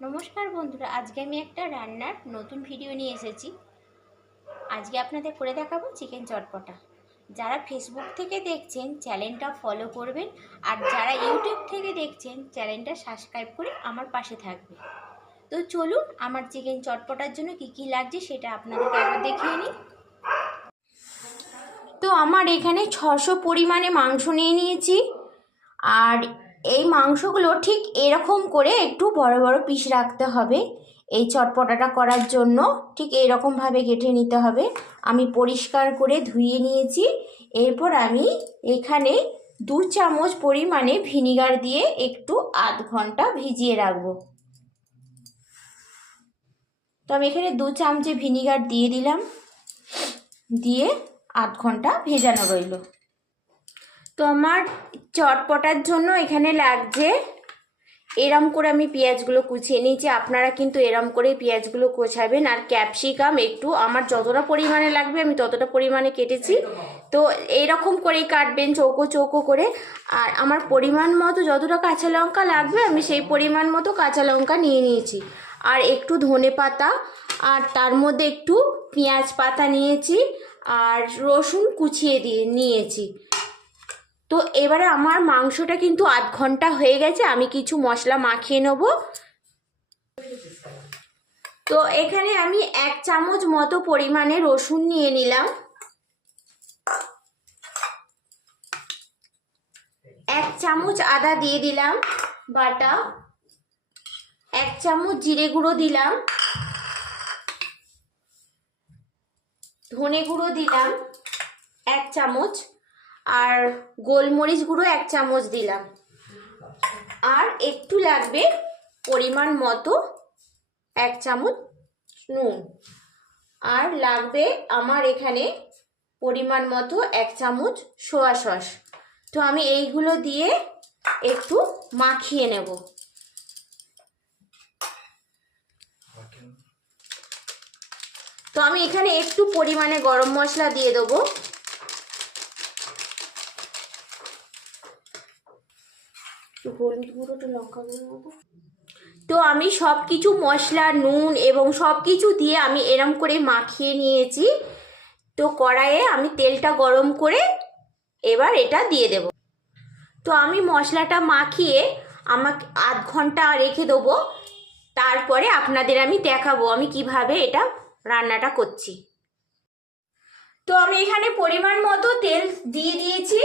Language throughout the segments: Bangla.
নমস্কার বন্ধুরা, আজকে আমি একটা রান্নার নতুন ভিডিও নিয়ে এসেছি। আজকে আপনাদের করে দেখাবো চিকেন চটপটা। যারা ফেসবুক থেকে দেখছেন চ্যানেলটা ফলো করবেন, আর যারা ইউটিউব থেকে দেখছেন চ্যানেলটা সাবস্ক্রাইব করে আমার পাশে থাকবে। তো চলুন আমার চিকেন চটপটার জন্য কি কি লাগছে সেটা আপনাদেরকে একবার দেখিয়ে নিই। তো আমার এখানে 600 পরিমাণে মাংস নিয়ে নিয়েছি, আর এই মাংসগুলো ঠিক এরকম করে একটু বড় বড় পিস রাখতে হবে। এই চটপটাটা করার জন্য ঠিক এইরকমভাবে কেটে নিতে হবে। আমি পরিষ্কার করে ধুয়ে নিয়েছি। এরপর আমি এখানে 2 চামচ পরিমাণে ভিনিগার দিয়ে একটু আধ ঘন্টা ভিজিয়ে রাখবো। তো আমি এখানে 2 চামচ ভিনিগার দিয়ে দিলাম, দিয়ে আধ ঘন্টা ভেজানো রইল। তো আমার চটপটার জন্য এখানে লাগছে, এরম করে আমি পেঁয়াজগুলো কুচিয়ে নিয়েছি। আপনারা কিন্তু এরম করে পেঁয়াজগুলো কোচাবেন। আর ক্যাপসিকাম একটু আমার যতটা পরিমাণে লাগবে আমি ততটা পরিমাণে কেটেছি। তো এইরকম করেই কাটবেন, চৌকো চৌকো করে। আর আমার পরিমাণ মতো যতটা কাঁচা লঙ্কা লাগবে আমি সেই পরিমাণ মতো কাঁচা লঙ্কা নিয়ে নিয়েছি। আর একটু ধনে পাতা, আর তার মধ্যে একটু পেঁয়াজ পাতা নিয়েছি, আর রসুন কুচিয়ে নিয়েছি। তো এবারে আমার মাংসটা কিন্তু আধ ঘন্টা হয়ে গেছে, আমি কিছু মশলা মাখিয়ে নেব। তো এখানে আমি 1 চামচ মতো পরিমাণে রসুন নিয়ে নিলাম, 1 চামচ আদা দিয়ে দিলাম বাটা, 1 চামচ জিরে গুঁড়ো দিলাম, ধনে গুঁড়ো দিলাম 1 চামচ, আর গোলমরিচ গুঁড়ো 1 চামচ দিলাম। আর একটু লাগবে পরিমাণ মতো 1 চামচ নুন, আর লাগবে আমার এখানে পরিমাণ মতো 1 চামচ সোয়া সস। তো আমি এইগুলো দিয়ে একটু মাখিয়ে নেব। তো আমি এখানে একটু পরিমাণে গরম মশলা দিয়ে দেবো। হলুদ গুঁড়ো, তো লঙ্কা গুঁড়ো। তো আমি সব কিছু মশলা, নুন এবং সব কিছু দিয়ে আমি এরম করে মাখিয়ে নিয়েছি। তো কড়াইয়ে আমি তেলটা গরম করে এবার এটা দিয়ে দেব। তো আমি মশলাটা মাখিয়ে আমাকে আধ ঘন্টা রেখে দেবো। তারপরে আপনাদের আমি দেখাবো আমি কিভাবে এটা রান্নাটা করছি। তো আমি এখানে পরিমাণ মতো তেল দিয়ে দিয়েছি।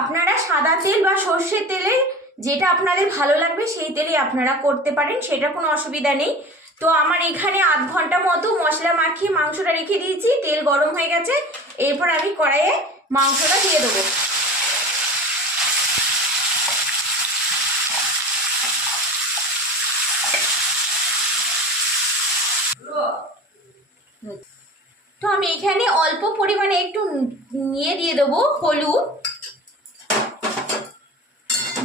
আপনারা সাদা তেল বা সর্ষের তেলে যেটা আপনাদের ভালো লাগবে সেই তেলেই আপনারা করতে পারেন, সেটা কোনো অসুবিধা নেই। তো আমার এখানে আধ ঘন্টা মতো মশলা মাখিয়ে মাংসটা রেখে দিয়েছি, তেল গরম হয়ে গেছে। এরপর আমি কড়াইয়ে মাংসটা দিয়ে দেবো। তো আমি এখানে অল্প পরিমাণে একটু দিয়ে দেবো হলুদ,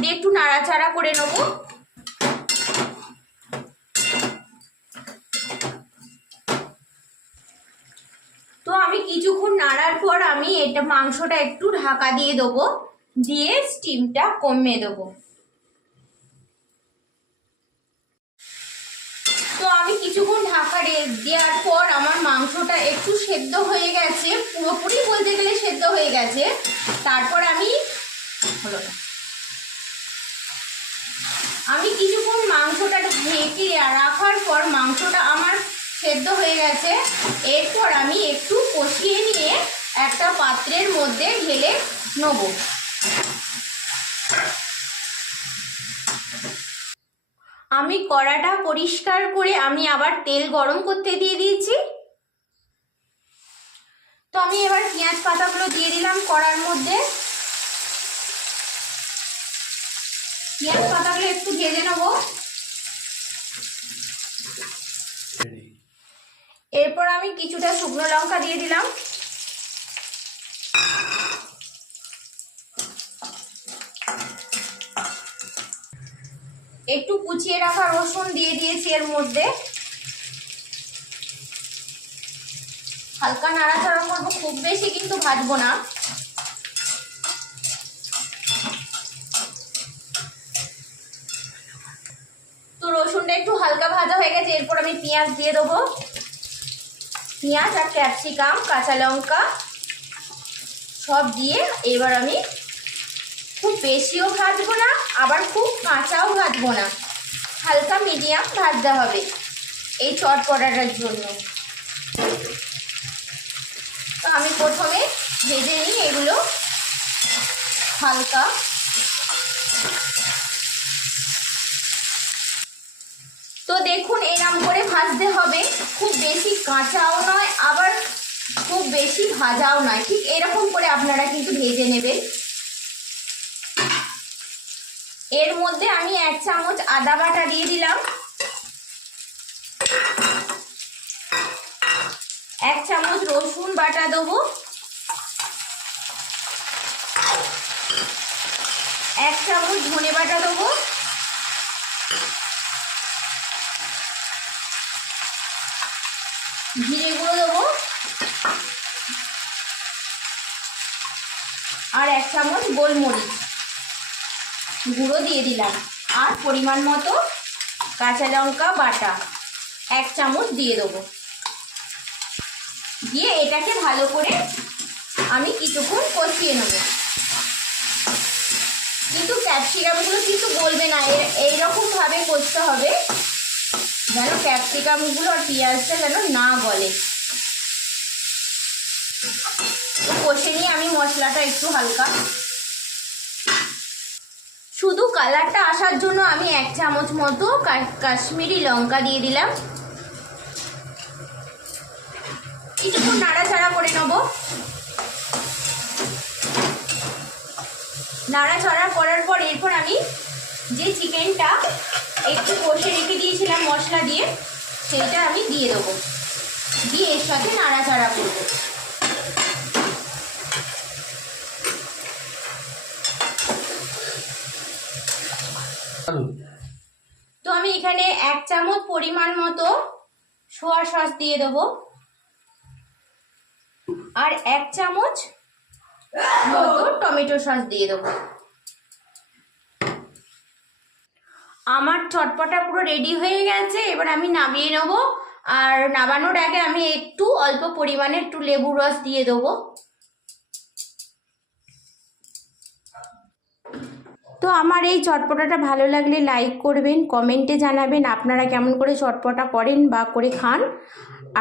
দিয়ে একটু নাড়াচাড়া করে নেবো। তো আমি কিছুক্ষণ নাড়ার পর আমি এটা মাংসটা একটু ঢাকা দিয়ে দেবো, দিয়ে স্টিমটা কমিয়ে দেবো। তো আমি কিছুক্ষণ ঢাকা দেওয়ার পর আমার মাংসটা একটু সেদ্ধ হয়ে গেছে, পুরোপুরি বলতে গেলে সেদ্ধ হয়ে গেছে। তারপর আমি কিছুক্ষণ মাংসটা ঢেকে রাখার পর মাংসটা আমার সেদ্ধ হয়ে গেছে। এরপর আমি একটু কষিয়ে নিয়ে একটা পাত্রের মধ্যে ঢেলে নেব। আমি কড়াটা পরিষ্কার করে আমি আবার তেল গরম করতে দিয়ে দিয়েছি। তো আমি এবার পেঁয়াজ পাতাগুলো দিয়ে দিলাম কড়ার মধ্যে। পেঁয়াজ পাতাগুলো একটু ভেজে নেব। এরপর আমি কিছুটা শুকনো লঙ্কা দিয়ে দিলাম, একটু কুচিয়ে রাখা রসুন দিয়ে দিয়েছি এর মধ্যে। হালকা নাড়াচাড়া করবো, খুব বেশি কিন্তু ভাজবো না। তো রসুন রসুনটা একটু হালকা ভাজা হয়ে গেছে, এরপর আমি পেঁয়াজ দিয়ে দেবো। পেঁয়াজ আর ক্যাপসিকাম, কাঁচা লঙ্কা সব দিয়ে এবার আমি খুব বেশিও ভাজবো না, আবার খুব কাঁচাও ভাজবো না, হালকা মিডিয়াম ভাজতে হবে এই চটপটাটার জন্য। তো আমি প্রথমে ভেজে নিই এগুলো হালকা। তো দেখুন এরকম করে ভাজতে হবে, খুব বেশি কাঁচাও নয় আবার খুব বেশি ভাজাও নয়, ঠিক এরকম করে আপনারা কিন্তু ভেজে নেবেন। এর মধ্যে আমি 1 চামচ আদা বাটা দিয়ে দিলাম, 1 চামচ রসুন বাটা দেবো, 1 চামচ ধনে বাটা দেবো, জিরে গুঁড়ো দেবো, আর 1 চামচ গোলমরিচ গুঁড়ো দিয়ে দিলাম, আর পরিমাণ মতো কাঁচা লঙ্কা বাটা 1 চামচ দিয়ে দেবো। দিয়ে এটাকে ভালো করে আমি কিছুক্ষণ কষিয়ে নেব। কিন্তু ক্যাপসিকামগুলো কিন্তু গলবে না, এইরকমভাবে কষতে হবে যেন ক্যাপসিকামগুলো আর পেঁয়াজটা যেন না গলে। তো কষে নিয়ে আমি মশলাটা একটু হালকা, শুধু কালারটা আসার জন্য আমি 1 চামচ মতো কাশ্মীরি লঙ্কা দিয়ে দিলাম। একটু নাড়াচাড়া করে নেব। নাড়াচাড়া করার পর এরপর আমি যে চিকেনটা একটু কষে রেখে দিয়েছিলাম মশলা দিয়ে, সেইটা আমি দিয়ে দেবো, দিয়ে এর সাথে নাড়াচাড়া করব। তো আমি এখানে 1 চামচ পরিমাণ মতো সোয়া সস দিয়ে দেবো, আর 1 চামচ মতো টমেটো সস দিয়ে দেবো। আমার চটপটা পুরো রেডি হয়ে গেছে, এবার আমি নামিয়ে নেব। আর নামানোর আগে আমি একটু অল্প পরিমাণে একটু লেবুর রস দিয়ে দেবো। তো আমার এই চটপটাটা ভালো লাগলে লাইক করবেন, কমেন্টে জানাবেন আপনারা কেমন করে চটপটা করেন বা করে খান,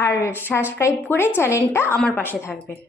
আর সাবস্ক্রাইব করে চ্যানেলটা আমার পাশে থাকবেন।